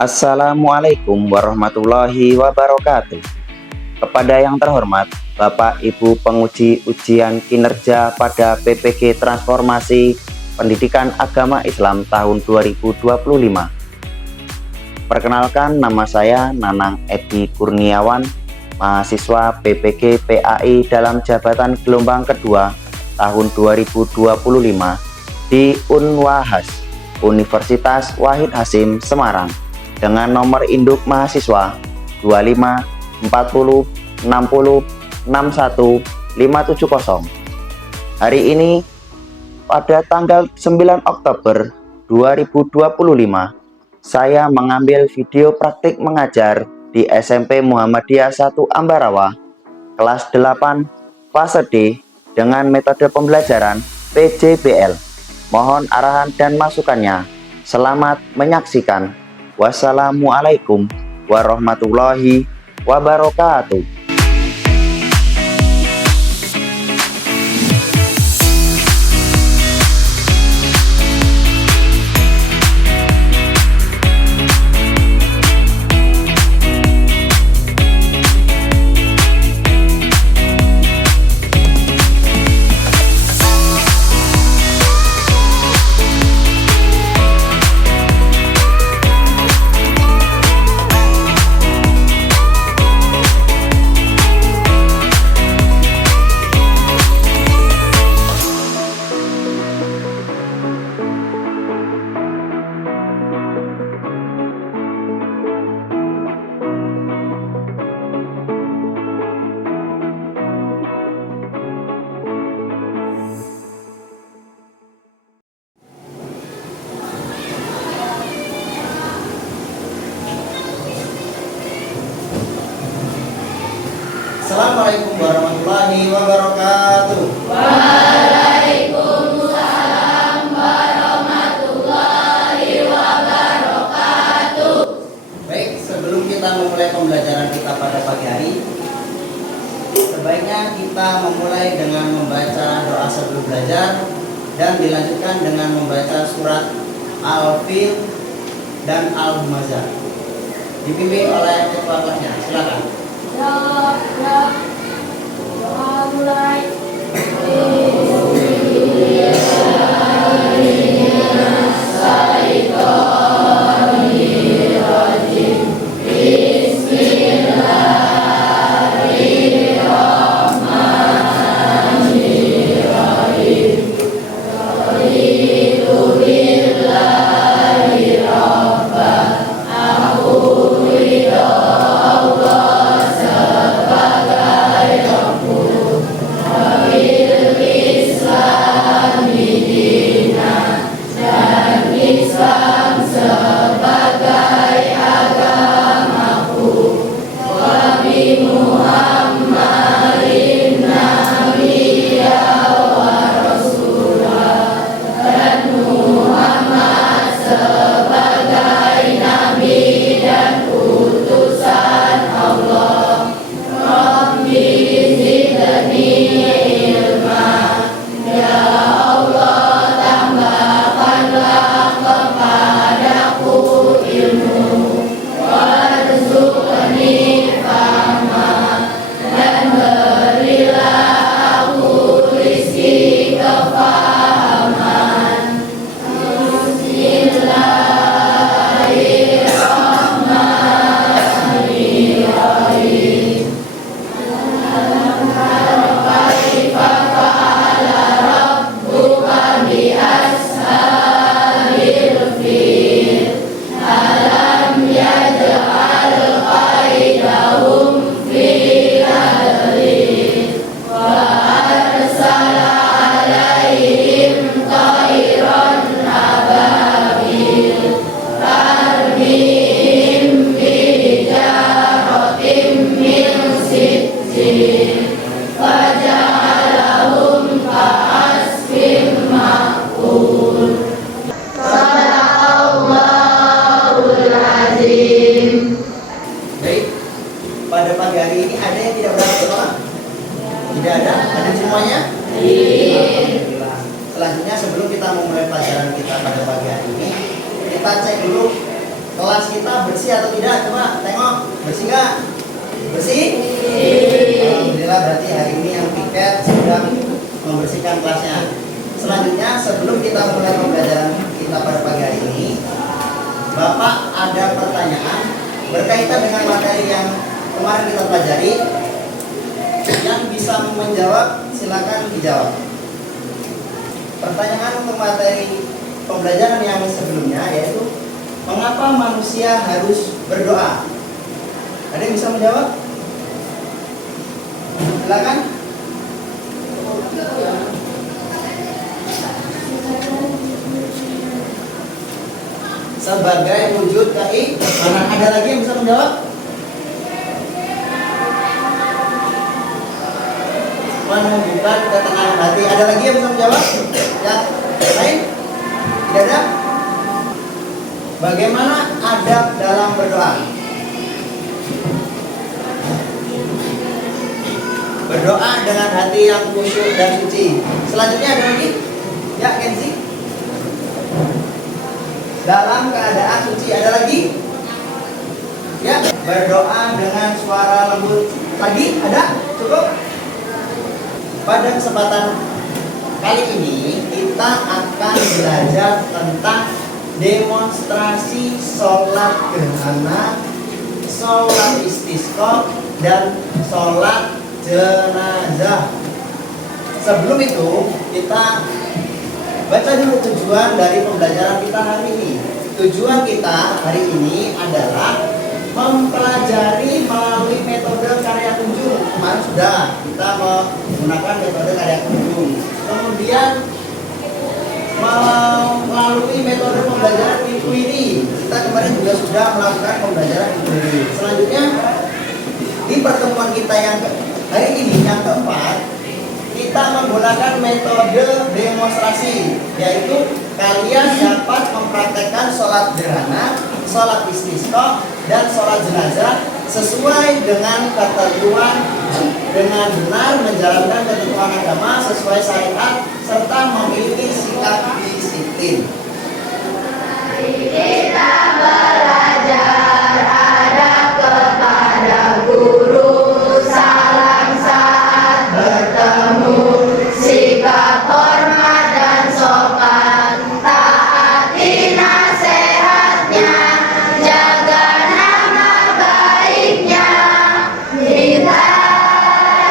Assalamualaikum warahmatullahi wabarakatuh. Kepada yang terhormat Bapak Ibu penguji ujian kinerja pada PPG Transformasi Pendidikan Agama Islam tahun 2025. Perkenalkan, nama saya Nanang Edi Kurniawan, mahasiswa PPG PAI dalam jabatan gelombang kedua tahun 2025 di Unwahas, Universitas Wahid Hasim Semarang, dengan nomor induk mahasiswa 25 40 60 61 570. Hari ini pada tanggal 9 Oktober 2025, saya mengambil video praktik mengajar di SMP Muhammadiyah 1 Ambarawa, kelas 8, fase D, dengan metode pembelajaran PJBL. Mohon arahan dan masukannya. Selamat menyaksikan. Wassalamualaikum warahmatullahi wabarakatuh. Assalamualaikum warahmatullahi wabarakatuh. Waalaikumsalam warahmatullahi wabarakatuh. Baik, sebelum kita memulai pembelajaran kita pada pagi hari, sebaiknya kita memulai dengan membaca doa sebelum belajar dan dilanjutkan dengan membaca surat Al-Fil dan Al-Humazah. Dipimpin oleh ketua kelasnya. Silakan. Doa mulai. Pada pagi hari ini ada yang tidak berangkat sekolah? Tidak ada? Ada semuanya? Alhamdulillah. Selanjutnya sebelum kita memulai pelajaran kita pada pagi hari ini, kita cek dulu kelas kita bersih atau tidak? Coba tengok, bersih nggak? Bersih? Alhamdulillah, berarti hari ini yang piket sudah membersihkan kelasnya. Selanjutnya, sebelum kita mulai pembelajaran kita pada pagi hari ini, Bapak ada pertanyaan berkaitan dengan materi yang kemarin kita pelajari. Yang bisa menjawab, silakan dijawab. Pertanyaan untuk materi pembelajaran yang sebelumnya yaitu mengapa manusia harus berdoa? Ada yang bisa menjawab? Silakan. Sebagai wujud keimanan. Ada lagi yang bisa menjawab? Menunjukkan ketenangan hati. Ada lagi yang bisa menjawab? Yang lain? Tidak ada? Bagaimana adab dalam berdoa? Berdoa dengan hati yang khusyuk dan suci. Selanjutnya ada lagi? Ya, Kenzi. Dalam keadaan suci ada lagi? Ya, berdoa dengan suara lembut. Lagi? Ada? Cukup? Pada kesempatan kali ini kita akan belajar tentang demonstrasi sholat gerhana, sholat istisqa, dan sholat jenazah. Sebelum itu kita baca dulu tujuan dari pembelajaran kita hari ini. Tujuan kita hari ini adalah mempelajari melalui metode karya kunjung. Kemarin sudah kita menggunakan metode karya kunjung. Kemudian melalui metode pembelajaran inquiry. Kita kemarin juga sudah melakukan pembelajaran inquiry. Selanjutnya di pertemuan kita yang hari ini yang keempat, kita menggunakan metode demonstrasi, yaitu kalian dapat mempraktekkan sholat gerhana, sholat istisqa, dan sholat jenazah sesuai dengan ketentuan, dengan benar menjalankan ketentuan agama sesuai syariat serta memiliki sikap disiplin. Kita belajar adab kepada guru, salam saat bertemu, sikap hormat dan sopan, taati nasihatnya, jaga nama baiknya, minta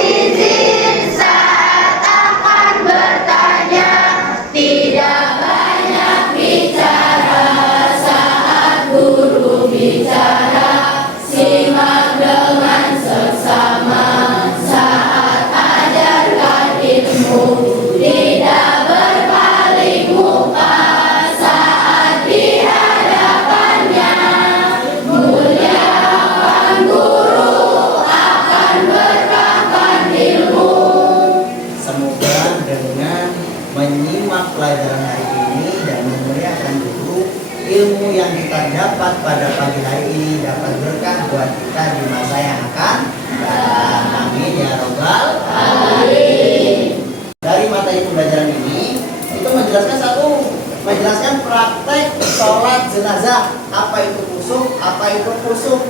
izin saat akan bertanya, tidak banyak bicara saat guru bicara, simak dengan seksama saat ajarkan ilmu, tidak berpaling muka saat di hadapannya, muliakan guru akan berkahkan ilmu. Semoga dengan menyimak pelajaran hari ini dan memuliakan guru, ilmu yang kita dapat pada pagi hari ini dapat berkah buat kita di masa yang akan datang. Amin ya robbal alamin. Dari materi pembelajaran ini itu menjelaskan praktek sholat jenazah, apa itu khusyuk, apa itu khusyuk.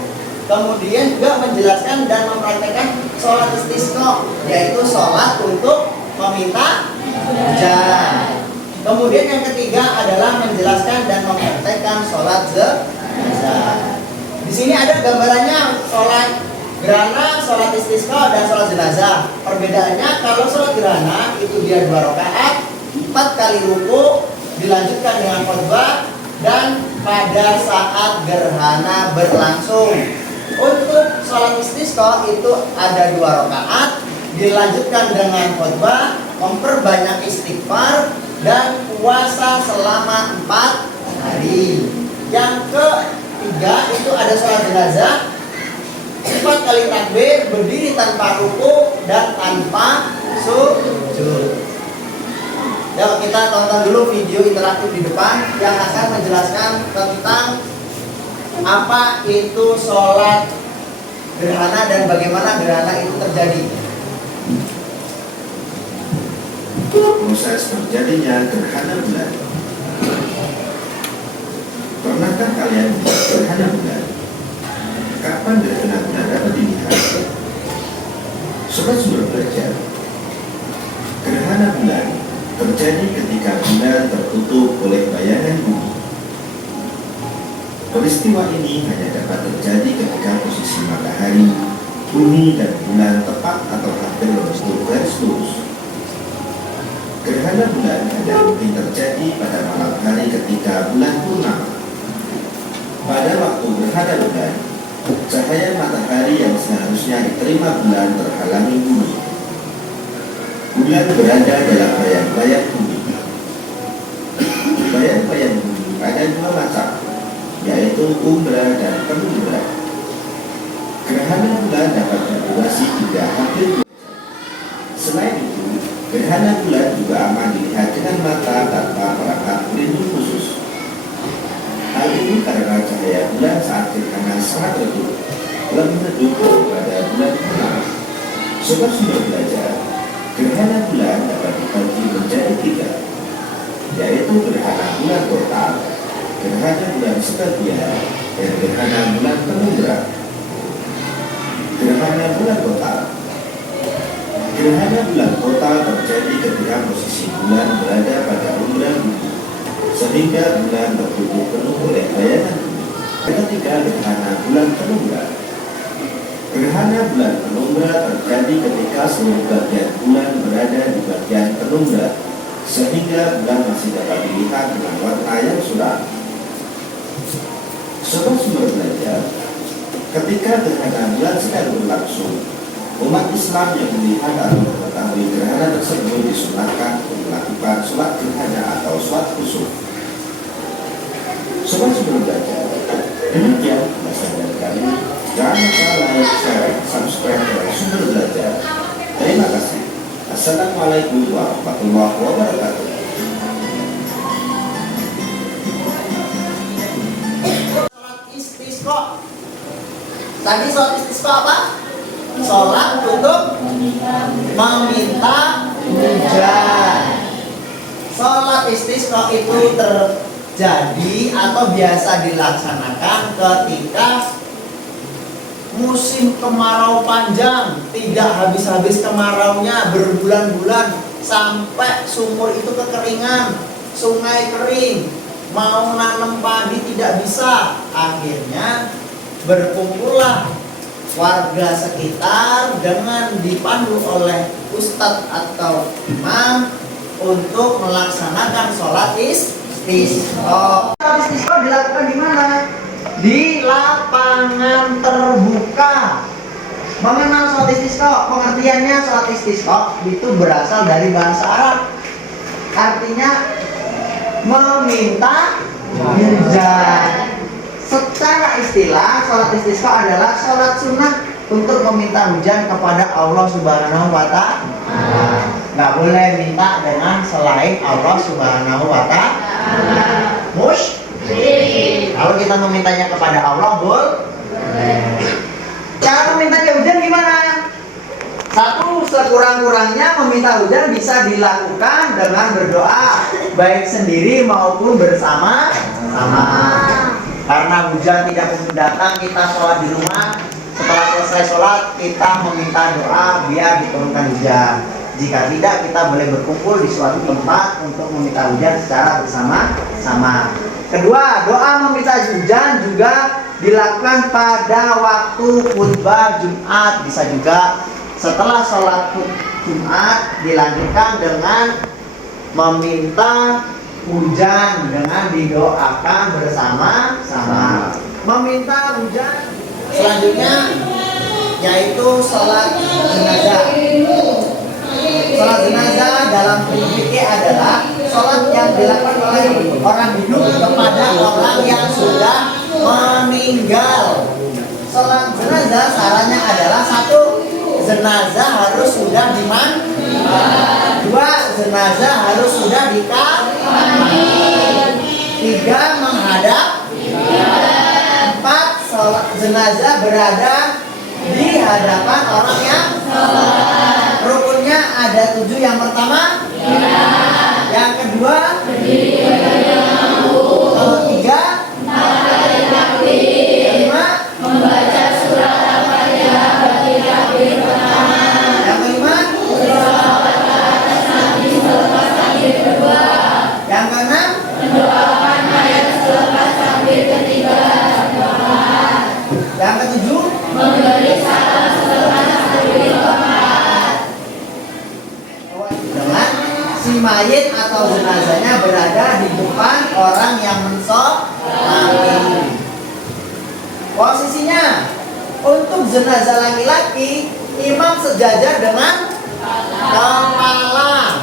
Kemudian juga menjelaskan dan mempraktekkan sholat istisqa, yaitu sholat untuk meminta hujan. Kemudian yang ketiga adalah menjelaskan dan mempraktekkan sholat jenazah. Di sini ada gambarannya sholat gerhana, sholat istisqa, dan sholat jenazah. Perbedaannya kalau sholat gerhana itu dia 2 rakaat, 4 kali ruku, dilanjutkan dengan khutbah, dan pada saat gerhana berlangsung. Untuk sholat istisqa itu ada 2 rakaat, dilanjutkan dengan khutbah, memperbanyak istighfar, dan puasa selama 4 hari. Yang ketiga itu ada sholat jenazah, 4 kali takbir, berdiri tanpa ruku dan tanpa sujud. Yuk kita tonton dulu video interaktif di depan yang akan menjelaskan tentang apa itu sholat gerhana dan bagaimana gerhana itu terjadi. Proses terjadinya gerhana bulan. Pernahkah kalian melihat gerhana bulan? Kapan gerhana bulan dapat dilihat? Sobat Sumber Belajar, gerhana bulan terjadi ketika bulan tertutup oleh bayangan bumi. Peristiwa ini hanya dapat terjadi ketika posisi matahari, bumi, dan bulan tepat atau hampir membentuk garis lurus. Gerhana bulan hanya mungkin terjadi pada malam hari ketika bulan purnama. Pada waktu gerhana bulan, cahaya matahari yang seharusnya diterima bulan terhalangi bumi. Bulan berada dalam bayang-bayang bumi. Bayang-bayang bumi ada dua macam, yaitu umbra dan penumbra. Gerhana bulan dapat berdurasi hingga hampir 2 jam. Selain itu, gerhana bulan juga aman dilihat dengan mata tanpa perangkat pelindung khusus. Hal ini karena cahaya bulan saat gerhana sangat redup, lebih redup daripada bulan purnama. Sobat Sumber Belajar, gerhana bulan dapat dibagi menjadi 3, yaitu gerhana bulan total, gerhana bulan sebagian, dan gerhana bulan penumbra. Gerhana bulan total. Gerhana bulan total terjadi ketika posisi bulan berada pada umbra bumi, sehingga bulan tertutup penuh oleh bayangan bumi. Ketiga, gerhana bulan penumbra. Gerhana bulan penumbra terjadi ketika seluruh bagian bulan berada di bagian penumbra, sehingga bulan masih dapat dilihat dengan warna yang suram. Sobat Sumber Belajar, ketika gerhana bulan sedang berlangsung, umat Islam yang melihat atau mengetahui gerhana tersebut disunahkan untuk melakukan sholat gerhana atau sholat khusuf. Sobat Sumber Belajar, demikian pembahasan dari kami. Jangan lupa like, share, subscribe channel Sumber Belajar. Terima kasih. Assalamualaikum warahmatullahi wabarakatuh. Sholat istisqa. Tadi sholat istisqa apa? Sholat untuk meminta hujan. Sholat istisqa itu terjadi atau biasa dilaksanakan ketika musim kemarau panjang, tidak habis-habis kemaraunya, berbulan-bulan sampai sumur itu kekeringan, sungai kering, mau nanam padi tidak bisa. Akhirnya berkumpullah warga sekitar dengan dipandu oleh ustadz atau imam untuk melaksanakan sholat istisqa. Sholat istisqa dilakukan di mana? Di lapangan terbuka. Mengenal sholat istisqa, pengertiannya sholat istisqa itu berasal dari bahasa Arab, artinya meminta hujan. Secara istilah, sholat istisqa adalah sholat sunnah untuk meminta hujan kepada Allah Subhanahu wa Ta'ala. Nggak boleh minta dengan selain Allah Subhanahu wa Ta'ala. Kalau kita memintanya kepada Allah, cara memintanya hujan gimana? Satu, sekurang-kurangnya meminta hujan bisa dilakukan dengan berdoa, baik sendiri maupun bersama-sama. Karena hujan tidak mungkin datang, kita sholat di rumah. Setelah selesai sholat, kita meminta doa biar diturunkan hujan. Jika tidak, kita boleh berkumpul di suatu tempat untuk meminta hujan secara bersama-sama. Kedua, doa meminta hujan juga dilakukan pada waktu khutbah Jumat. Bisa juga setelah sholat Jumat dilanjutkan dengan meminta hujan dengan didoakan bersama-sama. Meminta hujan selanjutnya yaitu sholat jenazah. Sholat jenazah dalam fikih adalah sholat yang dilakukan oleh orang hidup kepada orang yang sudah meninggal. Sholat jenazah syaratnya adalah satu, jenazah harus sudah dimandikan. Dua, jenazah harus sudah dikafani. Tiga, menghadap. Empat, sholat jenazah berada di hadapan orang yang rukunnya ada 7. Yang pertama, yang kedua, ketiga, si mayit atau jenazahnya berada di depan orang yang mensolati. Posisinya, untuk jenazah laki-laki, imam sejajar dengan kepala.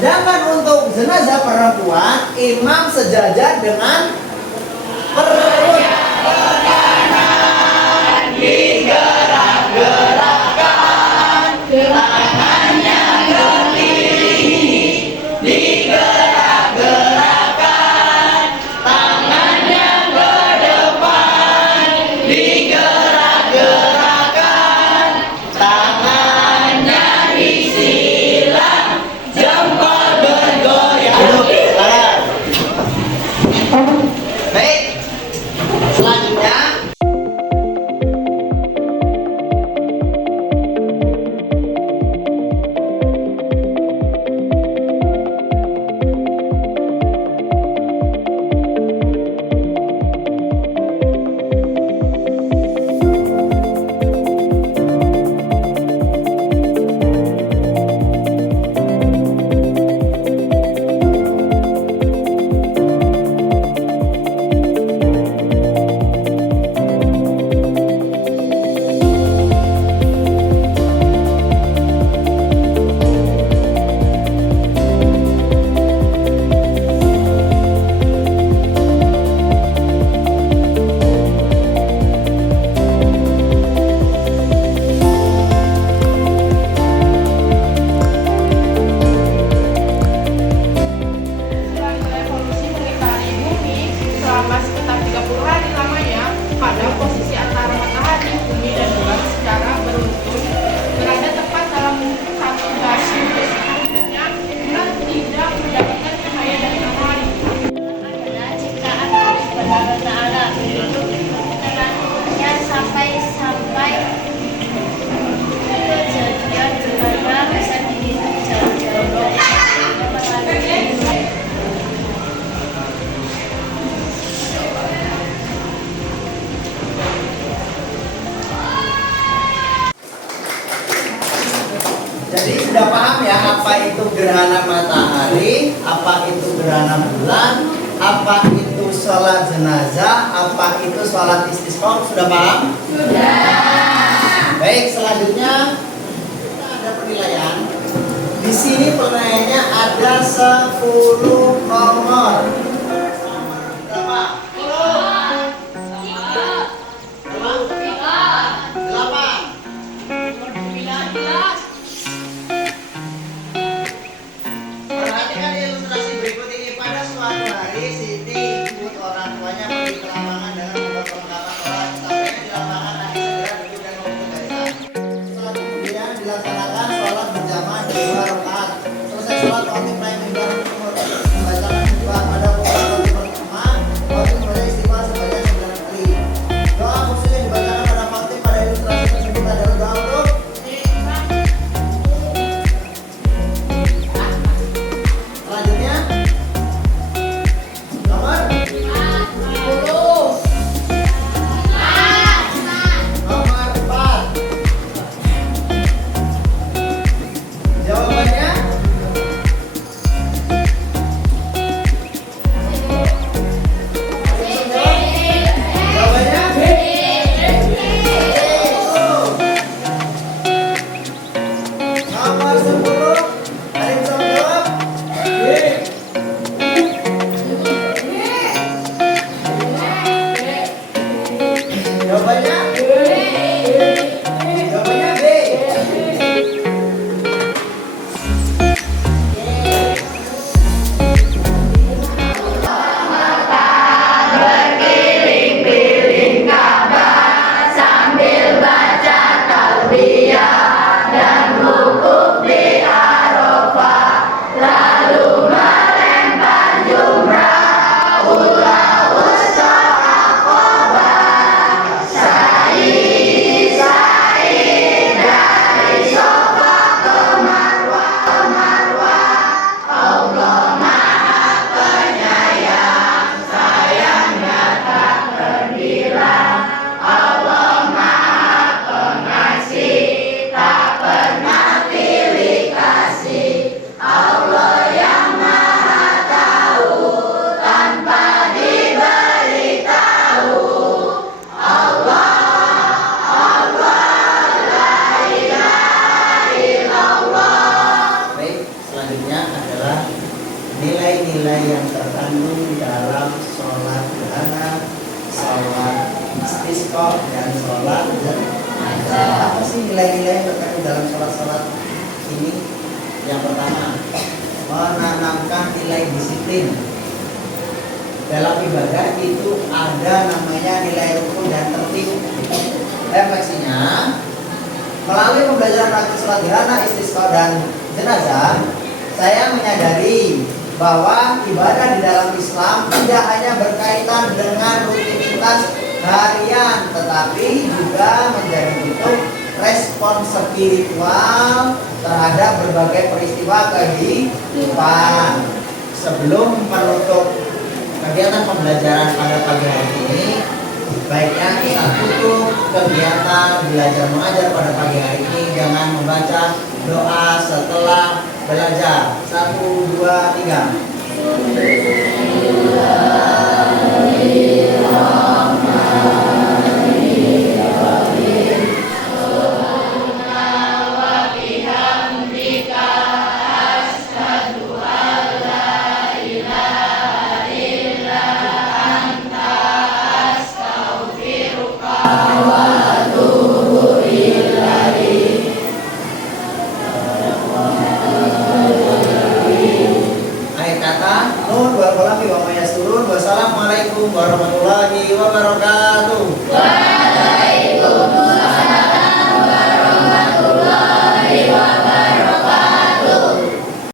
Sedangkan untuk jenazah perempuan, imam sejajar dengan perut. Baik, selanjutnya Revolusi mengitari bumi selama sekitar 30 hari lamanya pada posisi antara matahari, bumi, dan bulan secara beruntun berada tepat dalam satu garis lurus. Selanjutnya, bulan tidak mendapatkan cahaya dari matahari. adalah ciptaan Allah Subhanahu wa taala untuk terangnya sampai kejadian di mana bisa dihitung jauh-jauh dari matahari. jadi sudah paham ya apa itu gerhana matahari, apa itu gerhana bulan, apa itu sholat jenazah, apa itu sholat istisqa, sudah paham? Sudah. Baik, selanjutnya kita ada penilaian. Di sini penilaiannya ada 10 nomor. Berapa? 8. Perhatikan ilustrasi berikut ini. Pada suatu hari Siti ikut orang tuanya pergi ke lapangan dengan membawa perlengkapan sholat. Sampainya di lapangan Nabi segera duduk dan membuka barisan. Setelah kemudian dilaksanakan sholat berjamaah 2 rakaat. Selesai sholat, waktu naik mimbar membacakan khutbah pada nilai-nilai yang terkandung dalam sholat gerhana, sholat istisqa, dan sholat jenazah. Apa sih nilai-nilai yang terkandung dalam sholat-sholat ini? Yang pertama, menanamkan nilai disiplin. Dalam ibadah itu ada namanya nilai rukun dan tertib. Refleksinya, melalui pembelajaran praktik sholat gerhana, istisqa, dan jenazah, saya menyadari bahwa ibadah di dalam Islam tidak hanya berkaitan dengan rutinitas harian, tetapi juga menjadi bentuk respon spiritual terhadap berbagai peristiwa kehidupan. Sebelum menutup kegiatan pembelajaran pada pagi hari ini, baiknya kita tutup kegiatan belajar mengajar pada pagi hari ini dengan membaca doa setelah belajar. 1, 2, 3. Akhir kata, nun wal qalami wa ma yasturun. Wassalamualaikum warahmatullahi wabarakatuh.